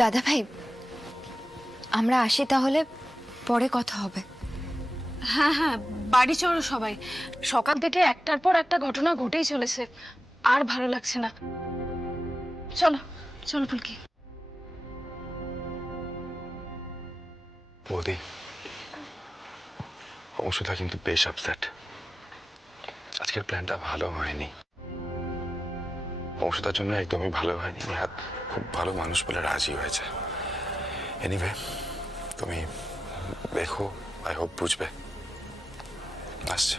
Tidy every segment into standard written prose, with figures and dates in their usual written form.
দাদা ভাই, আমরা আসি তাহলে, পরে কথা হবে। হ্যাঁ হ্যাঁ, বাড়ি চলো সবাই। সকাল থেকে একটার পর একটা ঘটনা ঘটেই চলেছে, আর ভালো লাগছে না। চলো চলো ফুলকি। বৌদি, অংশুদা কিন্তু বেশ আপসেট। আজকের প্ল্যানটা ভালো হয়নি। অংশুদার জন্য একদমই ভালো হয়নি। নেহাত খুব ভালো মানুষ বলে রাজি হয়েছে। এনিওয়ে, তুমি দেখো, আই হোপ বুঝবে। আসছে।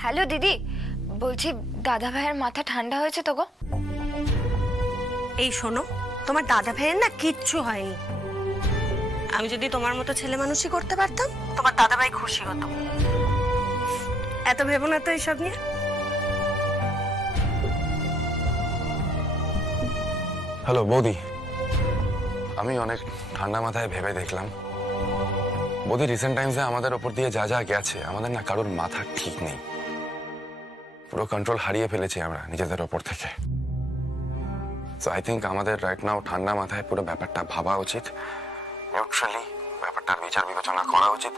হ্যালো দিদি, বলছি দাদা ভাইয়ের মাথা ঠান্ডা হয়েছে তো গো? এই শোনো, তোমার দাদা ভাইয়ের না কিচ্ছু হয়নি। আমি যদি তোমার মতো ছেলে মানুষই করতে পারতাম, তোমার দাদা ভাই খুশি হতো। এত ভেবো না তো এইসব নিয়ে। হ্যালো বৌদি, আমি অনেক ঠান্ডা মাথায় ভেবে দেখলাম, বৌদি রিসেন্ট টাইমসে আমাদের ওপর দিয়ে যা যা গেছে, আমাদের না কারোর মাথা ঠিক নেই। পুরো কন্ট্রোল হারিয়ে ফেলেছি আমরা নিজেদের ওপর থেকে। সো আই থিঙ্ক আমাদের রাইট নাও ঠান্ডা মাথায় পুরো ব্যাপারটা ভাবা উচিত, নিউট্রালি ব্যাপারটার বিচার বিবেচনা করা উচিত।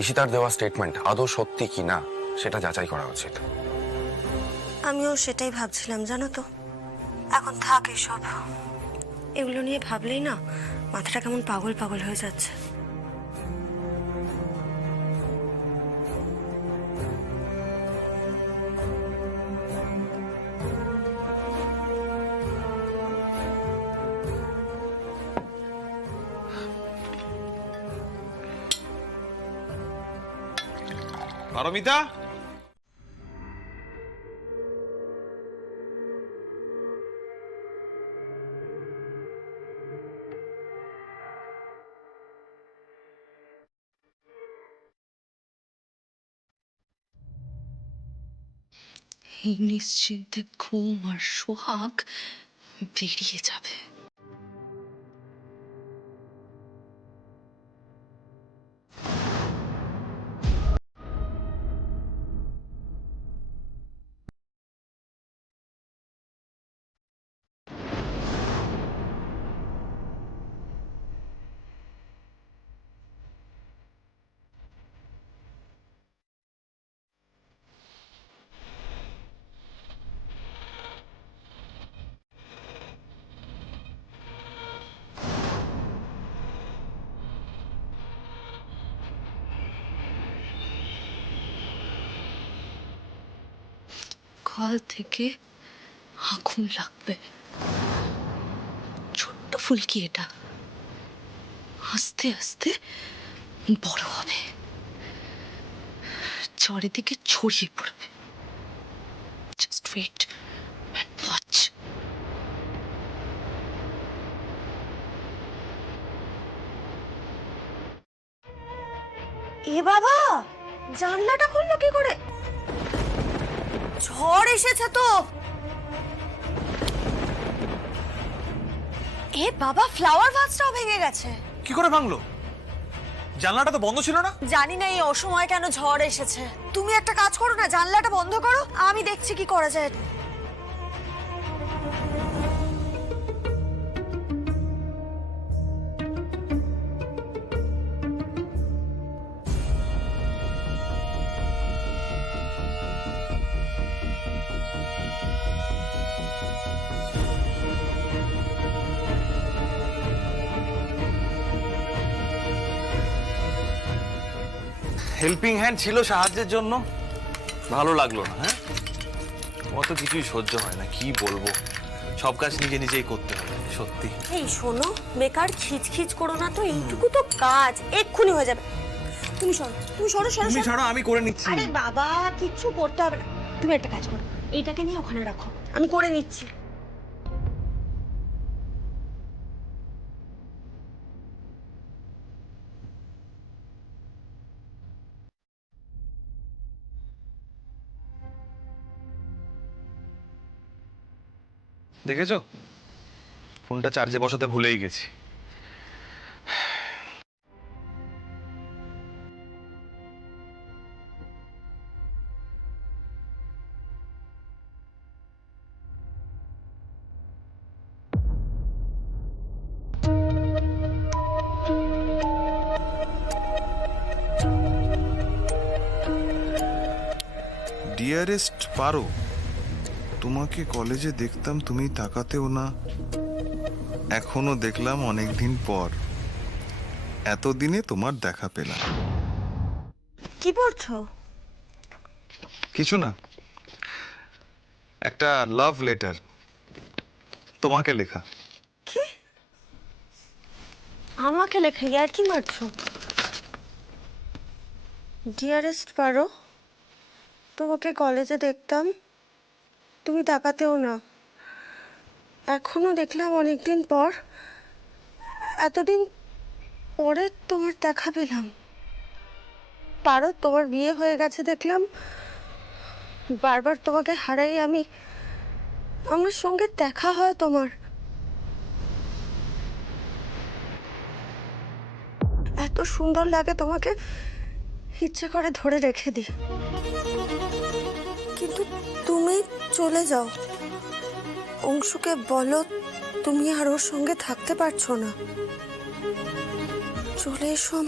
ঈশিতার দেওয়া স্টেটমেন্ট আদৌ সত্যি কি না সেটা যাচাই করা উচিত। আমিও সেটাই ভাবছিলাম, জানো তো। এখন থাক এসব, এগুলো নিয়ে ভাবলেই না মাথাটা কেমন পাগল পাগল হয়ে যাচ্ছে। পারমিতা, এই নিশ্চিন্তে ঘুম আর সোহাগ বেরিয়ে যাবে। কাল থেকে আগুন লাগবে। ছোট্ট ফুলকি এটা আস্তে আস্তে বড় হবে, চারিদিকে ছড়িয়ে পড়বে। Just wait and watch. এ বাবা, জানলাটা খুললো কি করে? ঝড় এসেছে তো। এ বাবা, ফ্লাওয়ার ভাসটাও ভেঙে গেছে। কি করে ভাঙলো? জানলাটা তো বন্ধ ছিল না। জানি না এই অসময়ে কেন ঝড় এসেছে। তুমি একটা কাজ করো না, জানলাটা বন্ধ করো, আমি দেখছি কি করা যায়। হেল্পিং হ্যান্ড ছিল সাহায্যের জন্য, ভালো লাগলো না। হ্যাঁ, অত কিছুই সহ্য হয় না, কি বলবো। সব কাজ নিজে নিজেই করতে হবে সত্যি। এই শোনো, বেকার খিচখিচ করো না তো, এইটুকু তো কাজ, এক্ষুনি হয়ে যাবে। তুমি সরো, তুমি সরো সরো তুমি সরো। ছাড়ো, আমি করে নিচ্ছি। আরে বাবা, কিচ্ছু করতে হবে না। তুমি একটা কাজ করো, এইটাকে নিয়ে ওখানে রাখো, আমি করে নিচ্ছি। দেখেছো, ফোনটা চার্জে বসাতে ভুলেই গেছি। ডিয়ারেস্ট পারো, তোমাকে কলেজে দেখতাম, তুমি তাকাতেও না। এখনো দেখলাম অনেকদিন পর, এতদিনে তোমার দেখা পেলাম। কি পড়ছো? কিছু না, একটা লাভ লেটার তোমাকে লেখা। আমাকে লেখা? আর কি মারছো? ডিয়ারেস্ট পারো, তোমাকে কলেজে দেখতাম, তুমি তাকাতেও না। এখনো দেখলাম অনেকদিন পর, এতদিন পরে তোমার দেখা পেলাম। পারো, তোমার বিয়ে হয়ে গেছে দেখলাম। বারবার তোমাকে হারাই আমি, আমার সঙ্গে দেখা হয় তোমার। এত সুন্দর লাগে তোমাকে, ইচ্ছে করে ধরে রেখে দিই। কিন্তু তুমি চলে যাও। অংশুকে বলো তুমি আর ওর সঙ্গে থাকতে পারছো না। চলে এসো।